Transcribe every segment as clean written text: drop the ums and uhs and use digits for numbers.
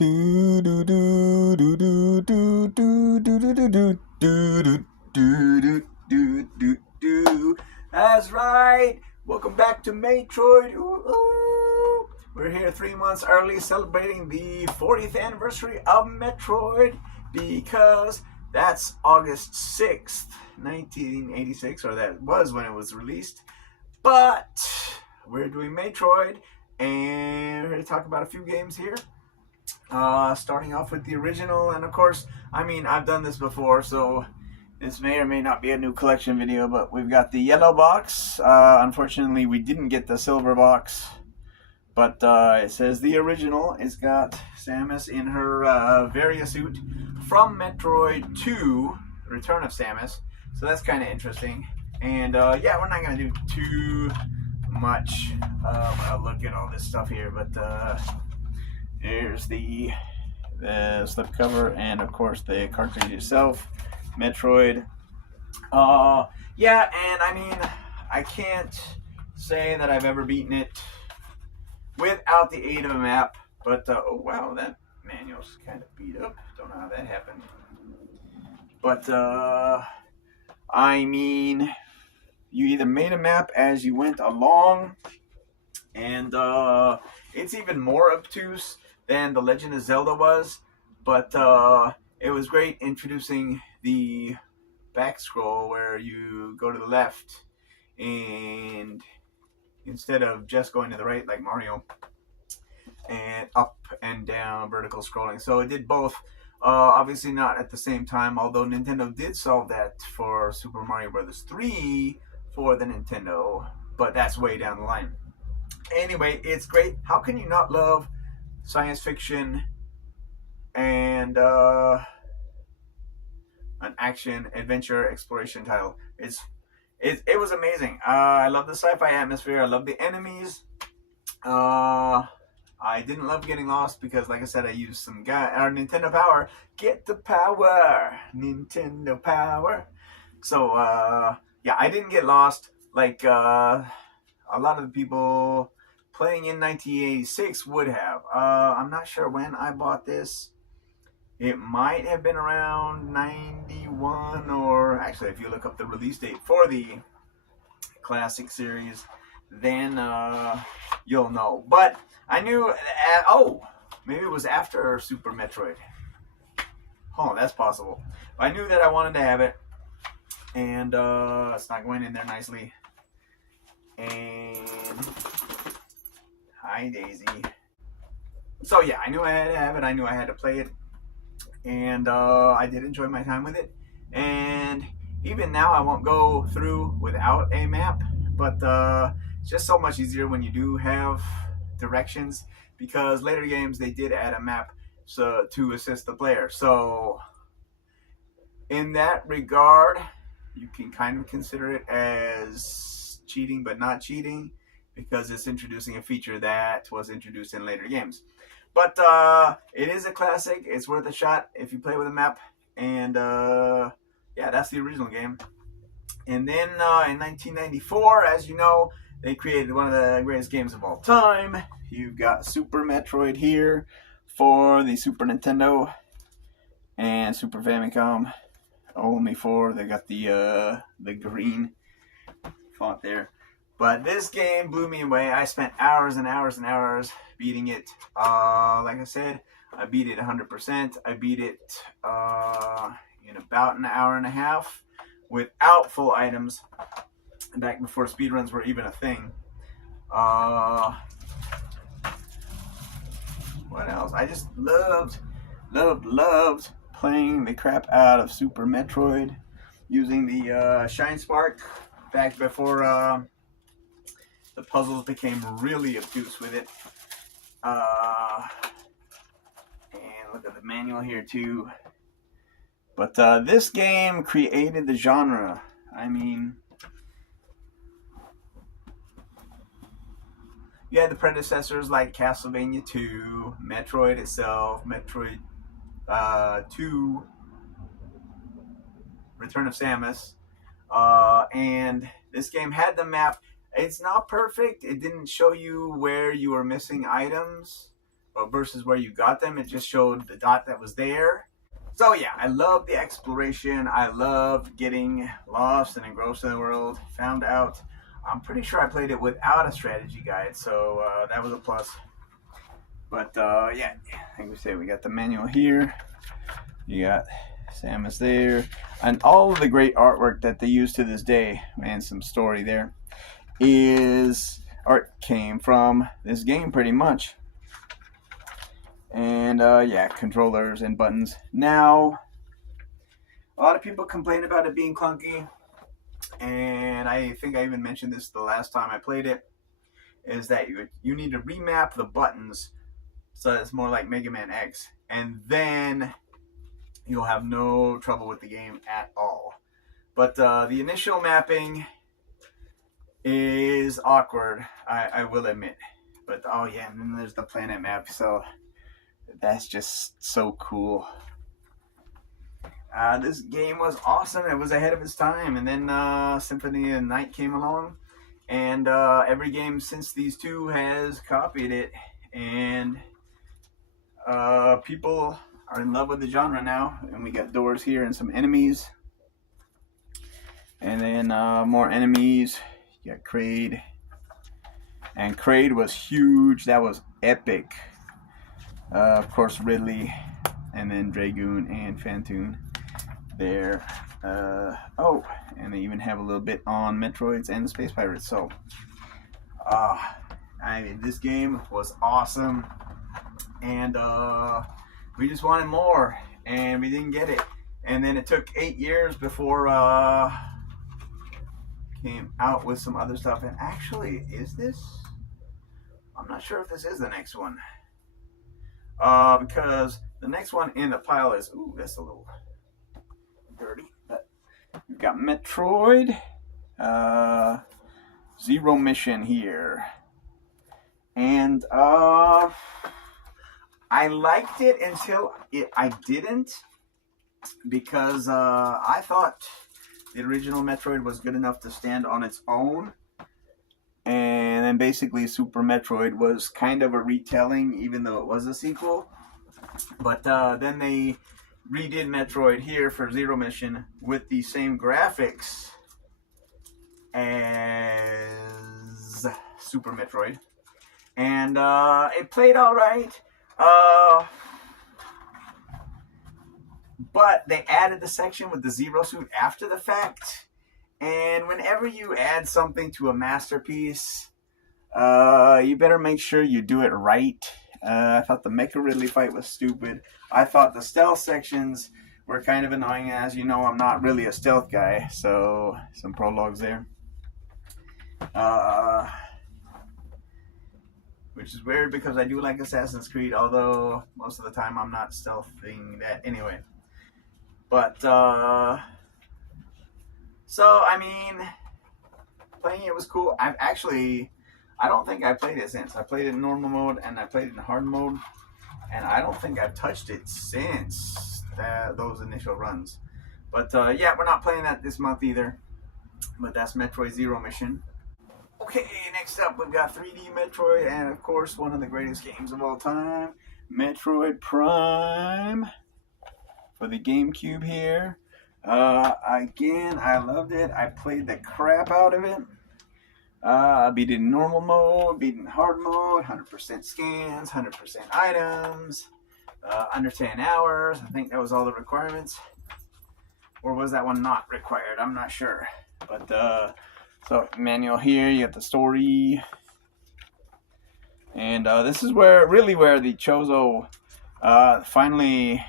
Do do do do do do do do do do do do do do do do. That's right. Welcome back to MAYtroid. Ooh, ooh. We're here 3 months early, celebrating the 40th anniversary of Metroid because that's August 6th, 1986, or that was when it was released. But we're doing Metroid, and we're here to talk about a few games here. Starting off with the original, and of course, I mean, I've done this before, so this may or may not be a new collection video, but we've got the yellow box. Unfortunately, we didn't get the silver box, but it says the original. It's got Samus in her Varia suit from Metroid 2, Return of Samus, so that's kind of interesting. And yeah, we're not going to do too much look at all this stuff here, but here's the slipcover, and of course the cartridge itself, Metroid. Yeah, and I mean, I can't say that I've ever beaten it without the aid of a map, but oh wow, that manual's kind of beat up. Don't know how that happened. But I mean, you either made a map as you went along, and it's even more obtuse than The Legend of Zelda was, but it was great introducing the back scroll where you go to the left and instead of just going to the right like Mario, and up and down vertical scrolling. So it did both. Obviously not at the same time, although Nintendo did solve that for Super Mario Bros. 3 for the Nintendo, but that's way down the line. Anyway, it's great. How can you not love science fiction and an action adventure exploration title? It was amazing. I love the sci-fi atmosphere. I love the enemies. I didn't love getting lost because, like I said, I used some Nintendo Power. Get the power, Nintendo Power. So yeah, I didn't get lost like a lot of the people playing in 1986 would have. I'm not sure when I bought this. It might have been around 91, or actually, if you look up the release date for the classic series, then you'll know. But I knew, oh, maybe it was after Super Metroid. Oh, that's possible. I knew that I wanted to have it, and it's not going in there nicely. And hi, Daisy. So yeah, I knew I had to have it. I knew I had to play it, and I did enjoy my time with it. And even now, I won't go through without a map, but it's just so much easier when you do have directions, because later games they did add a map to assist the player. So in that regard, you can kind of consider it as cheating, but not cheating, because it's introducing a feature that was introduced in later games. But it is a classic. It's worth a shot if you play with a map. And yeah, that's the original game. And then in 1994, as you know, they created one of the greatest games of all time. You've got Super Metroid here for the Super Nintendo and Super Famicom. Only for they got the green font there. But this game blew me away. I spent hours and hours and hours beating it. Like I said, I beat it 100%. I beat it in about an hour and a half without full items, back before speedruns were even a thing. What else? I just loved playing the crap out of Super Metroid using the Shine Spark back before the puzzles became really obtuse with it. And look at the manual here too. But this game created the genre. I mean, you had the predecessors like Castlevania 2, Metroid itself, Metroid 2, Return of Samus, and this game had the map. It's not perfect. It didn't show you where you were missing items, versus where you got them. It just showed the dot that was there. So yeah, I love the exploration. I love getting lost and engrossed in the world. Found out, I'm pretty sure I played it without a strategy guide, so that was a plus. But yeah, like we said, we got the manual here. You got Samus there, and all of the great artwork that they use to this day, and some story there, is art came from this game pretty much. And yeah, controllers and buttons. Now, a lot of people complain about it being clunky, and I think I even mentioned this the last time I played it, is that you need to remap the buttons so it's more like Mega Man X, and then you'll have no trouble with the game at all. But the initial mapping is awkward, I will admit. But oh yeah, and then there's the planet map, so that's just so cool. This game was awesome. It was ahead of its time. And then Symphony of the Night came along, and every game since these two has copied it, and people are in love with the genre now. And we got doors here and some enemies, and then more enemies. You got Kraid, and Kraid was huge. That was epic. Of course, Ridley, and then Dragoon and Phantoon there. Oh, and they even have a little bit on Metroids and the Space Pirates. So, I mean, this game was awesome, and we just wanted more, and we didn't get it. And then it took 8 years before came out with some other stuff. And actually, is this? I'm not sure if this is the next one. Because the next one in the pile is, ooh, that's a little dirty. But we've got Metroid, Zero Mission here, and I liked it until I didn't, because I thought the original Metroid was good enough to stand on its own. And then basically Super Metroid was kind of a retelling, even though it was a sequel. But then they redid Metroid here for Zero Mission with the same graphics as Super Metroid. And it played alright. But they added the section with the Zero Suit after the fact. And whenever you add something to a masterpiece, you better make sure you do it right. I thought the Mecha Ridley fight was stupid. I thought the stealth sections were kind of annoying. As you know, I'm not really a stealth guy, so some prologues there. Which is weird because I do like Assassin's Creed, although most of the time I'm not stealthing that anyway. But, so, I mean, playing it was cool. I don't think I played it since. I played it in normal mode, and I played it in hard mode, and I don't think I've touched it since those initial runs. But, yeah, we're not playing that this month either. But that's Metroid Zero Mission. Okay, next up we've got 3D Metroid, and of course one of the greatest games of all time, Metroid Prime for the GameCube here. Again, I loved it. I played the crap out of it. I beat it in normal mode, beat it in hard mode, 100% scans, 100% items, under 10 hours. I think that was all the requirements. Or was that one not required? I'm not sure. But, so manual here, you got the story. And this is where the Chozo finally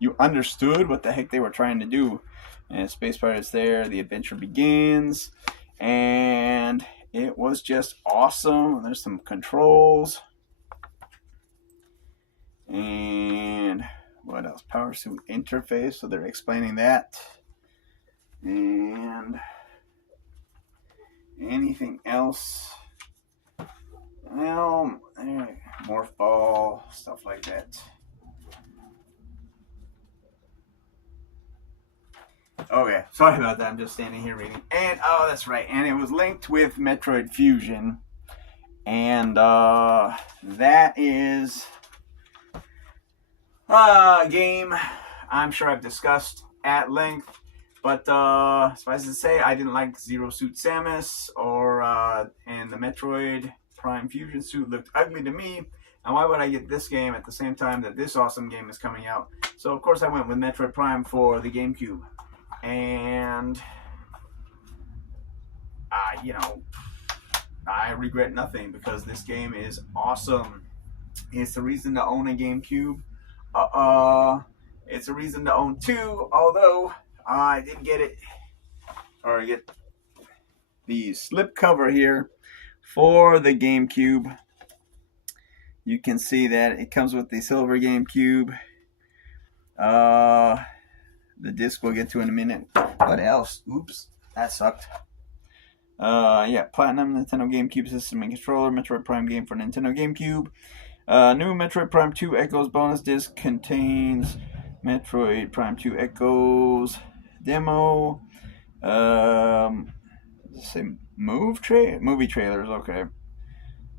you understood what the heck they were trying to do. And Space Pirates there, the adventure begins, and it was just awesome. There's some controls, and what else? Power suit interface, so they're explaining that. And anything else? Well, morph ball, stuff like that. Okay, sorry about that. I'm just standing here reading. And, oh, that's right. And it was linked with Metroid Fusion. And that is game I'm sure I've discussed at length, but suffice to say, I didn't like Zero Suit Samus and the Metroid Prime Fusion suit looked ugly to me. And why would I get this game at the same time that this awesome game is coming out? So of course I went with Metroid Prime for the GameCube, and I regret nothing because this game is awesome. It's the reason to own a GameCube. It's a reason to own two, although I did get the slip cover here for the GameCube. You can see that it comes with the silver GameCube. The disc we'll get to in a minute. What else? Oops, that sucked. Yeah, Platinum Nintendo GameCube system and controller, Metroid Prime game for Nintendo GameCube. New Metroid Prime 2 Echoes bonus disc contains Metroid Prime 2 Echoes demo. Say movie trailers, okay.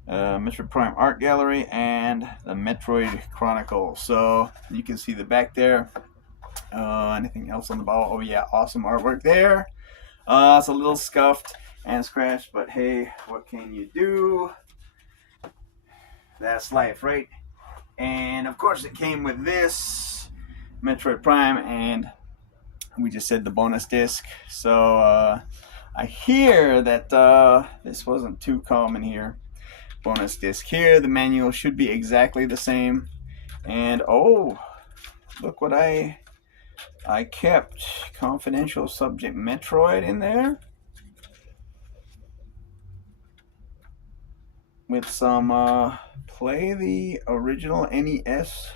Metroid Prime art gallery and the Metroid Chronicle. So you can see the back there. Anything else on the bottle? Oh yeah, awesome artwork there. It's a little scuffed and scratched, but hey, what can you do? That's life, right? And of course it came with this Metroid Prime, and we just said the bonus disc. So I hear that this wasn't too common here. Bonus disc here. The manual should be exactly the same. And oh, look what I kept. Confidential subject Metroid in there. With some play the original NES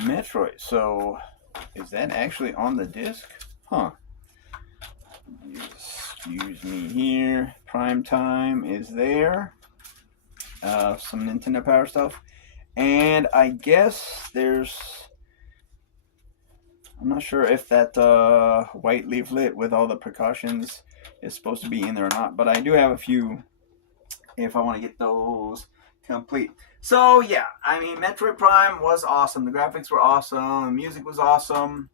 Metroid. So is that actually on the disc? Huh. Excuse me here. Prime Time is there. Some Nintendo Power stuff. And I guess there's... I'm not sure if that white leaflet with all the precautions is supposed to be in there or not. But I do have a few if I want to get those complete. So yeah, I mean, Metroid Prime was awesome. The graphics were awesome. The music was awesome.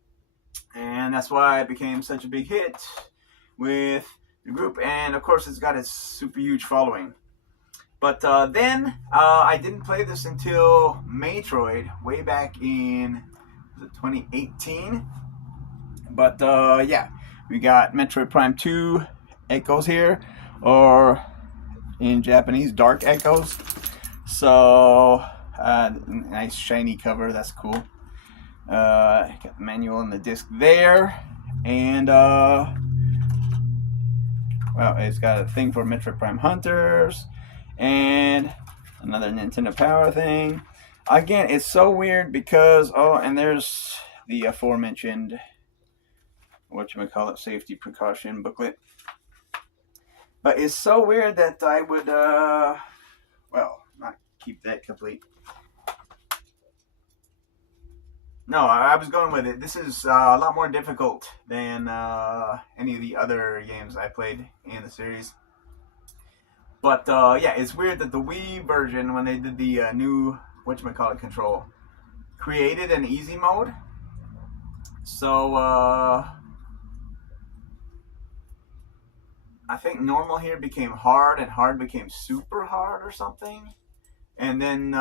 And that's why it became such a big hit with the group. And of course, it's got a super huge following. But then I didn't play this until MAYtroid, way back in 2018. But yeah, we got Metroid Prime 2 Echoes here, or in Japanese, Dark Echoes. So nice shiny cover, that's cool. Got the manual and the disc there, and well, it's got a thing for Metroid Prime Hunters and another Nintendo Power thing. Again, it's so weird because and there's the aforementioned safety precaution booklet. But it's so weird that I would not keep that complete. No, I was going with it. This is a lot more difficult than any of the other games I played in the series. But yeah, it's weird that the Wii version, when they did the new control, created an easy mode. So I think normal here became hard, and hard became super hard or something. And then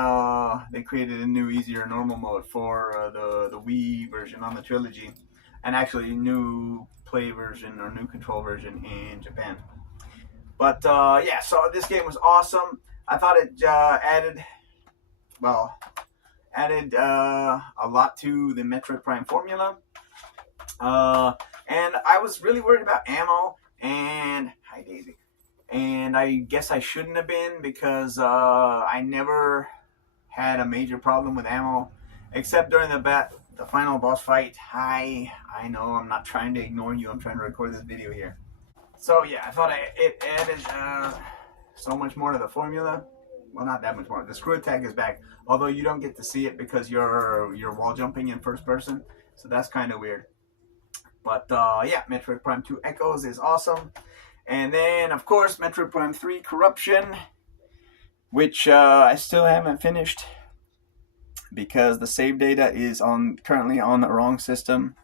they created a new, easier normal mode for the Wii version on the trilogy, and actually new play version or new control version in Japan. But yeah, so this game was awesome. I thought it added a lot to the Metroid Prime formula. And I was really worried about ammo, and hi Daisy. And I guess I shouldn't have been, because I never had a major problem with ammo, except during the final boss fight. Hi, I know I'm not trying to ignore you. I'm trying to record this video here. So yeah, I thought it added so much more to the formula. Well, not that much more. The screw attack is back, although you don't get to see it because you're wall jumping in first person. So that's kind of weird. But yeah, Metroid Prime 2 Echoes is awesome. And then, of course, Metroid Prime 3 Corruption, which I still haven't finished. because the save data is currently on the wrong system.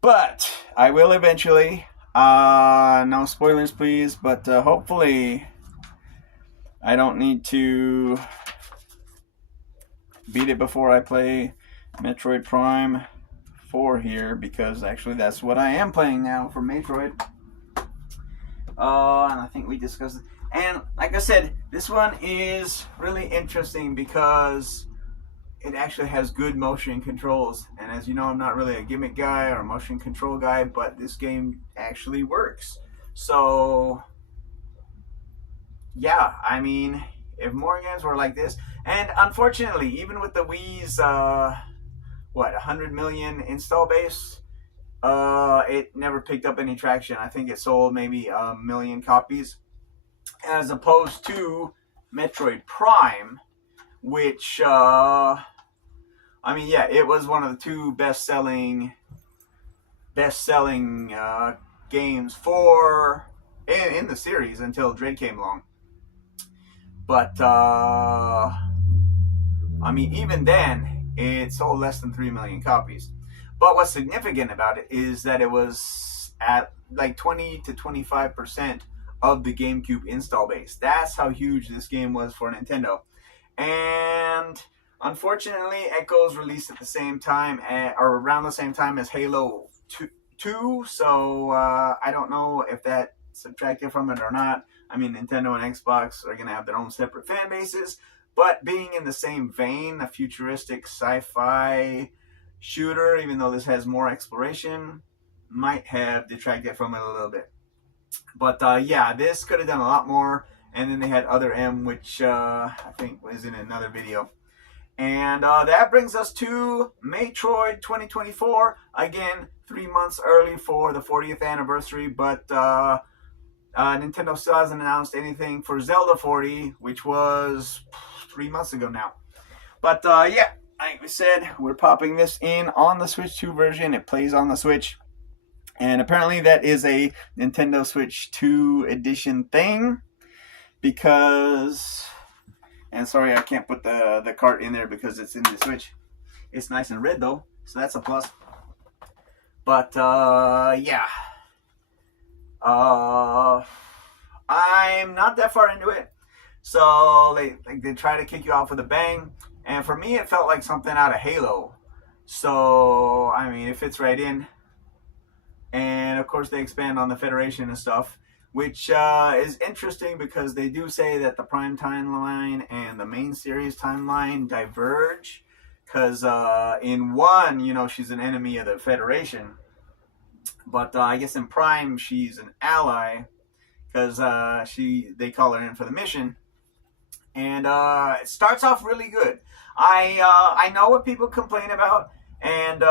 But I will eventually. No spoilers, please. But hopefully, I don't need to beat it before I play Metroid Prime 4 here, because actually that's what I am playing now for Metroid. And I think we discussed it. And like I said, this one is really interesting because it actually has good motion controls. And as you know, I'm not really a gimmick guy or a motion control guy, but this game actually works. So, yeah, I mean, if more games were like this, and unfortunately, even with the Wii's, 100 million install base, it never picked up any traction. I think it sold maybe 1 million copies, as opposed to Metroid Prime, which, I mean, yeah, it was one of the two best-selling games in the series until Dread came along. But I mean, even then, it sold less than 3 million copies. But what's significant about it is that it was at like 20 to 25% of the GameCube install base. That's how huge this game was for Nintendo. And unfortunately, Echoes released at the same time, or around the same time as Halo 2. So I don't know if that subtracted from it or not. I mean, Nintendo and Xbox are going to have their own separate fan bases. But being in the same vein, a futuristic sci-fi shooter, even though this has more exploration, might have detracted from it a little bit. But yeah, this could have done a lot more. And then they had Other M, which I think was in another video. And that brings us to Metroid 2024. Again, 3 months early for the 40th anniversary. But Nintendo still hasn't announced anything for Zelda 40, which was 3 months ago now. But yeah, like we said, we're popping this in on the Switch 2 version. It plays on the Switch. And apparently that is a Nintendo Switch 2 edition thing. Because, and sorry, I can't put the cart in there because it's in the Switch. It's nice and red though, so that's a plus. But yeah. I'm not that far into it. So they try to kick you off with a bang. And for me, it felt like something out of Halo. So, I mean, it fits right in. And, of course, they expand on the Federation and stuff, which is interesting because they do say that the Prime timeline and the main series timeline diverge. Because in 1, you know, she's an enemy of the Federation. But I guess in Prime, she's an ally. Because they call her in for the mission. And it starts off really good. I know what people complain about, and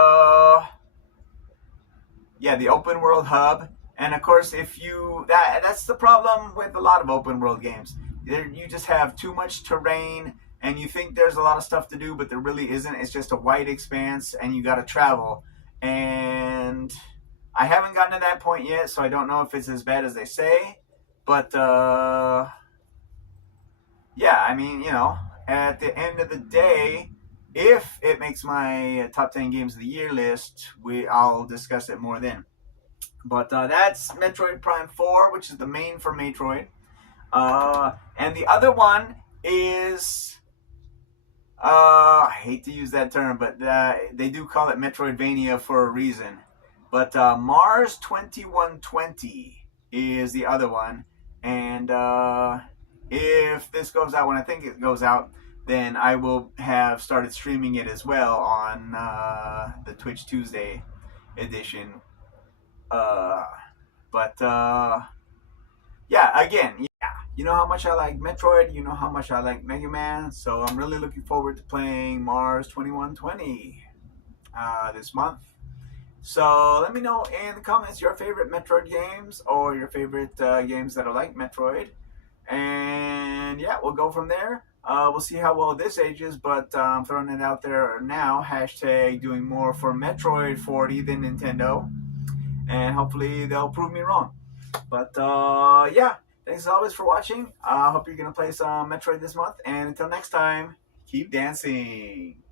yeah, the open world hub. And of course, that's the problem with a lot of open world games. You just have too much terrain, and you think there's a lot of stuff to do, but there really isn't. It's just a wide expanse, and you got to travel. And I haven't gotten to that point yet, so I don't know if it's as bad as they say. But yeah, I mean, you know, at the end of the day, if it makes my top 10 games of the year list, I'll discuss it more then. But that's Metroid Prime 4, which is the main for Metroid. And the other one is, I hate to use that term, but they do call it Metroidvania for a reason. But Mars 2120 is the other one. And if this goes out when I think it goes out, then I will have started streaming it as well on the Twitch Tuesday edition. But yeah, again, yeah, you know how much I like Metroid, you know how much I like Mega Man, so I'm really looking forward to playing Mars 2120 this month. So let me know in the comments your favorite Metroid games or your favorite games that are like Metroid. And yeah, we'll go from there. We'll see how well this ages, but I'm throwing it out there now. Hashtag doing more for Metroid 40 than Nintendo. And hopefully they'll prove me wrong. But yeah, thanks as always for watching. I hope you're going to play some Metroid this month. And until next time, Keep dancing.